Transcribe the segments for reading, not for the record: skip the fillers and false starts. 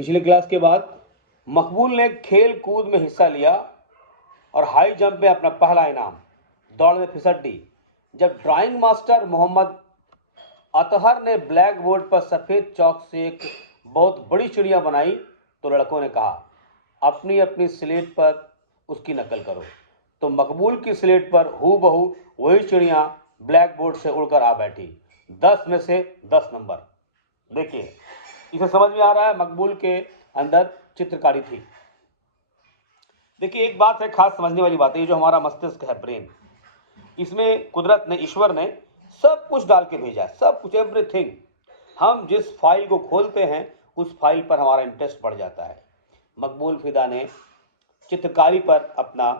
पिछले क्लास के बाद मकबूल ने खेल कूद में हिस्सा लिया और हाई जंप में अपना पहला इनाम, दौड़ में फिसड्डी। जब ड्राइंग मास्टर मोहम्मद अतहर ने ब्लैक बोर्ड पर सफ़ेद चौक से एक बहुत बड़ी चिड़िया बनाई तो लड़कों ने कहा, अपनी अपनी स्लेट पर उसकी नकल करो। तो मकबूल की स्लेट पर हूबहू वही चिड़िया ब्लैक बोर्ड से उड़कर आ बैठी। 10 में से 10 नंबर। देखिए, इसे समझ में आ रहा है मकबूल के अंदर चित्रकारी थी। देखिए, एक बात है खास समझने वाली बात है, ये जो हमारा मस्तिष्क है, ब्रेन, इसमें कुदरत ने, ईश्वर ने सब कुछ डाल के भेजा है, सब कुछ, एवरीथिंग। हम जिस फाइल को खोलते हैं उस फाइल पर हमारा इंटरेस्ट बढ़ जाता है। मकबूल फिदा ने चित्रकारी पर अपना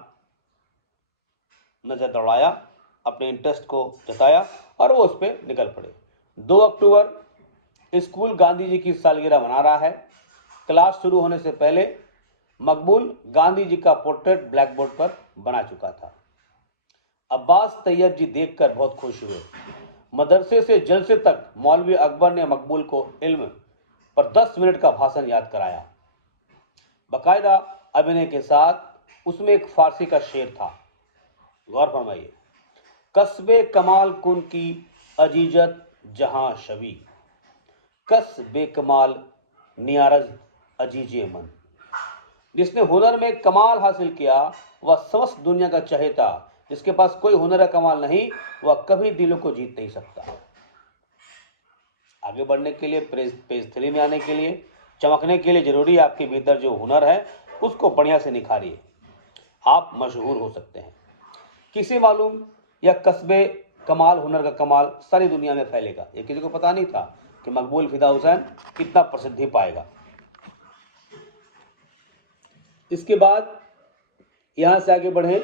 नज़र दौड़ाया, अपने इंटरेस्ट को जताया और वो उस पर निकल पड़े। 2 अक्टूबर स्कूल गांधी जी की सालगिरह मना रहा है। क्लास शुरू होने से पहले मकबूल गांधी जी का पोर्ट्रेट ब्लैक बोर्ड पर बना चुका था। अब्बास तैयब जी देखकर बहुत खुश हुए। मदरसे से जलसे तक मौलवी अकबर ने मकबूल को इल्म पर 10 मिनट का भाषण याद कराया, बाकायदा अभिनय के साथ। उसमें एक फारसी का शेर था, गौर फरमाइए। कस्बे कमाल कुन की अजीजत जहां शबी, कस बेकमाल नियारज अजीजे मन। जिसने हुनर में कमाल हासिल किया वह समस्त दुनिया का चहेता, जिसके पास कोई हुनर का कमाल नहीं वह कभी दिलों को जीत नहीं सकता। आगे बढ़ने के लिए, पेज 3 में आने के लिए, चमकने के लिए जरूरी है आपके भीतर जो हुनर है उसको बढ़िया से निखारिए, आप मशहूर हो सकते हैं। किसे मालूम यह कस्बे कमाल, हुनर का कमाल सारी दुनिया में फैलेगा। ये किसी को पता नहीं था कि मकबूल फिदा हुसैन कितना प्रसिद्धि पाएगा। इसके बाद यहां से आगे बढ़े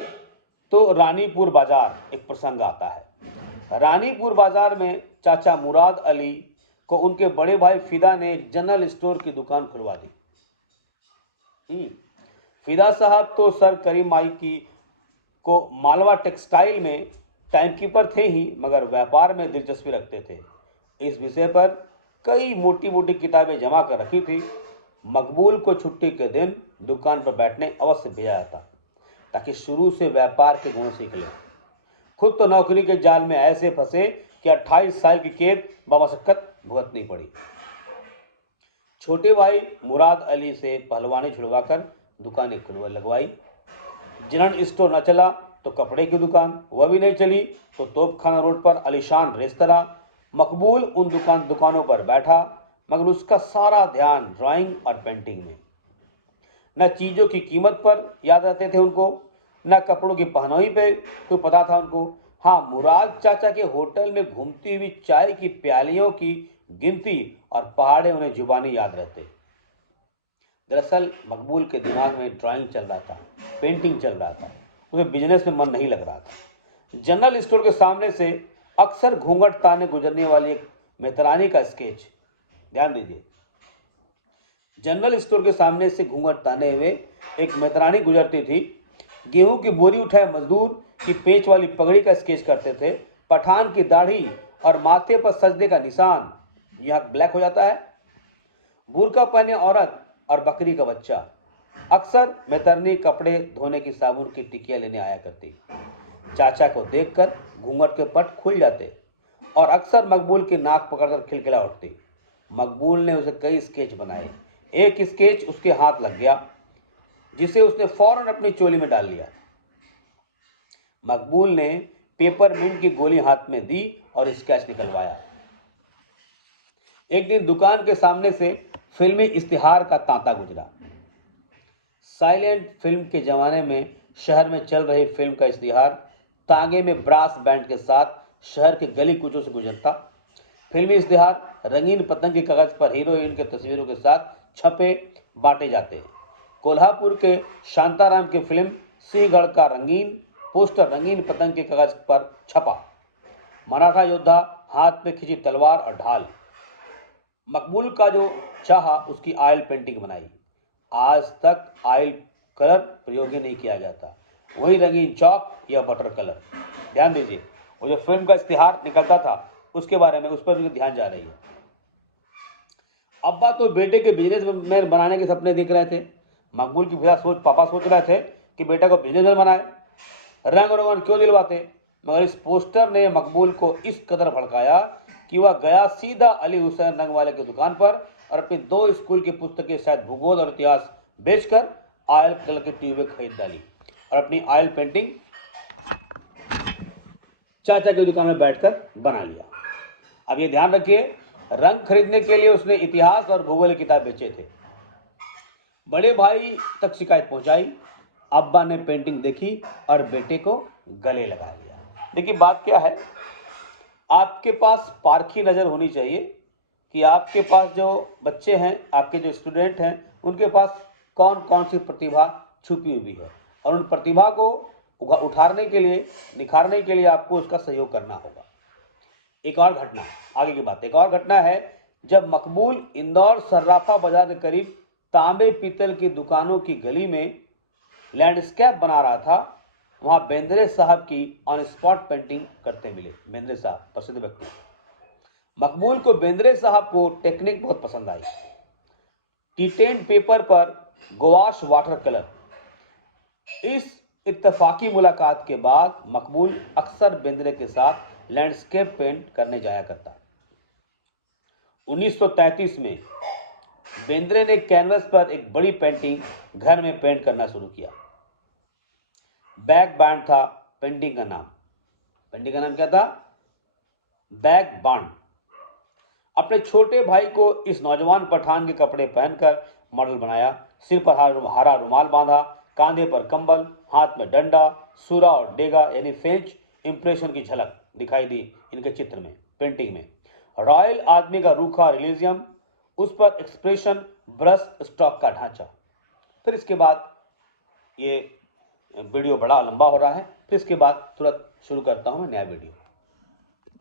तो रानीपुर बाजार एक प्रसंग आता है। रानीपुर बाजार में चाचा मुराद अली को उनके बड़े भाई फिदा ने एक जनरल स्टोर की दुकान खुलवा दी। फिदा साहब तो सर करीम माई की को मालवा टेक्सटाइल में टाइमकीपर थे ही, मगर व्यापार में दिलचस्पी रखते थे। इस विषय पर कई मोटी मोटी किताबें जमा कर रखी थी। मकबूल को छुट्टी के दिन दुकान पर बैठने अवश्य भेजा जाता ताकि शुरू से व्यापार के गुण सीख ले। खुद तो नौकरी के जाल में ऐसे फंसे कि 28 साल की कैद बमशक्कत भुगतनी पड़ी। छोटे भाई मुराद अली से पहलवानी छुड़वाकर दुकानें खुलवा लगवाई। जनरल स्टोर न चला तो कपड़े की दुकान, वह भी नहीं चली तो तोपखाना रोड पर आलीशान रेस्तरां। मकबूल उन दुकानों पर बैठा, मगर उसका सारा ध्यान ड्राइंग और पेंटिंग में। न चीज़ों की कीमत पर याद रहते थे उनको, न कपड़ों की पहनोई पे कोई पता था उनको। हाँ, मुराद चाचा के होटल में घूमती हुई चाय की प्यालियों की गिनती और पहाड़े उन्हें जुबानी याद रहते। दरअसल मकबूल के दिमाग में ड्राइंग चल रहा था, पेंटिंग चल रहा था, उसे बिजनेस में मन नहीं लग रहा था। जनरल स्टोर के सामने से अक्सर घूंघट ताने गुजरने वाली एक मेहतरानी का स्केच, ध्यान दीजिए, जनरल स्टोर के सामने से घूंघट ताने हुए एक मेहतरानी गुजरती थी। गेहूं की बोरी उठाए मजदूर की पेंच वाली पगड़ी का स्केच करते थे। पठान की दाढ़ी और माथे पर सजदे का निशान, यहाँ ब्लैक हो जाता है। बुर्का पहने औरत और बकरी का बच्चा। अक्सर मेहतरनी कपड़े धोने की साबुन की टिकिया लेने आया करती। चाचा को देखकर घूंघट के पट खुल जाते और अक्सर मकबूल की नाक पकड़कर खिलखिला उठती। मकबूल ने उसे कई स्केच बनाए। एक स्केच उसके हाथ लग गया जिसे उसने फौरन अपनी चोली में डाल लिया। मकबूल ने पेपरमिंट की गोली हाथ में दी और स्केच निकलवाया। एक दिन दुकान के सामने से फिल्मी इश्तिहार का तांता गुजरा। साइलेंट फिल्म के जमाने में शहर में चल रही फिल्म का इश्तिहार तांगे में ब्रास बैंड के साथ शहर के गली कूचों से गुजरता। फिल्मी इश्तिहार रंगीन पतंग के कागज पर हीरोइन के तस्वीरों के साथ छपे बांटे जाते। कोल्हापुर के शांताराम की फिल्म सिंहगढ़ का रंगीन पोस्टर रंगीन पतंग के कागज पर छपा। मराठा योद्धा हाथ में खिंची तलवार और ढाल। मकबूल का जो चाहा उसकी ऑयल पेंटिंग बनाई। आज तक ऑयल कलर प्रयोग ही नहीं किया जाता, वही रंगीन चौक या बटर कलर। ध्यान दीजिए, वो जो फिल्म का इश्तिहार निकलता था उसके बारे में, उस पर भी ध्यान जा रही है। अब्बा तो बेटे के बिजनेसमैन बनाने के सपने देख रहे थे। मकबूल की पापा सोच रहे थे कि बेटा को बिजनेसमैन बनाए, रंग रोगन क्यों दिलवाते। मगर इस पोस्टर ने मकबूल को इस कदर भड़काया कि वह गया सीधा अली हुसैन रंग वाले की दुकान पर और अपनी 2 स्कूल की पुस्तकें, शायद भूगोल और इतिहास, बेचकर ऑयल कलर की ट्यूबें खरीद डाली और अपनी ऑयल पेंटिंग चाचा की दुकान में बैठकर बना लिया। अब ये ध्यान रखिए, रंग खरीदने के लिए उसने इतिहास और भूगोल की किताब बेचे थे। बड़े भाई तक शिकायत पहुंचाई। अब्बा ने पेंटिंग देखी और बेटे को गले लगा लिया। देखिए बात क्या है, आपके पास पारखी नज़र होनी चाहिए कि आपके पास जो बच्चे हैं, आपके जो स्टूडेंट हैं, उनके पास कौन कौन सी प्रतिभा छुपी हुई है और उन प्रतिभा को उठाने के लिए, निखारने के लिए आपको उसका सहयोग करना होगा। एक और घटना, आगे की बात, एक और घटना है, जब मकबूल इंदौर सर्राफा बाजार के करीब तांबे पीतल की दुकानों की गली में लैंडस्केप बना रहा था, वहां बेंद्रे साहब की ऑन स्पॉट पेंटिंग करते मिले। बेंद्रे साहब प्रसिद्ध व्यक्ति। मकबूल को बेंद्रे साहब को टेक्निक बहुत पसंद आई। टी10 पेपर पर गवाश वाटर कलर। इस इत्तफाकी मुलाकात के बाद मकबूल अक्सर बेंद्रे के साथ लैंडस्केप पेंट करने जाया करता। 1933 में बेंद्रे ने कैनवस पर एक बड़ी पेंटिंग घर में पेंट करना शुरू किया। बैक बैंड था पेंटिंग का नाम। पेंटिंग का नाम क्या था? Back bend. अपने छोटे भाई को इस नौजवान पठान के कपड़े पहनकर मॉडल बनाया। सिर पर हरा रुमाल बांधा, कांधे पर कंबल, हाथ में डंडा, सूरा और डेगा यानी फ्रेंच इंप्रेशन की झलक दिखाई दी इनके चित्र में, पेंटिंग में। रॉयल आदमी का रूखा रिलीजियम, उस पर एक्सप्रेशन, ब्रश स्ट्रोक का ढांचा। फिर इसके बाद ये वीडियो बड़ा लंबा हो रहा है, फिर इसके बाद तुरंत शुरू करता हूं मैं नया वीडियो।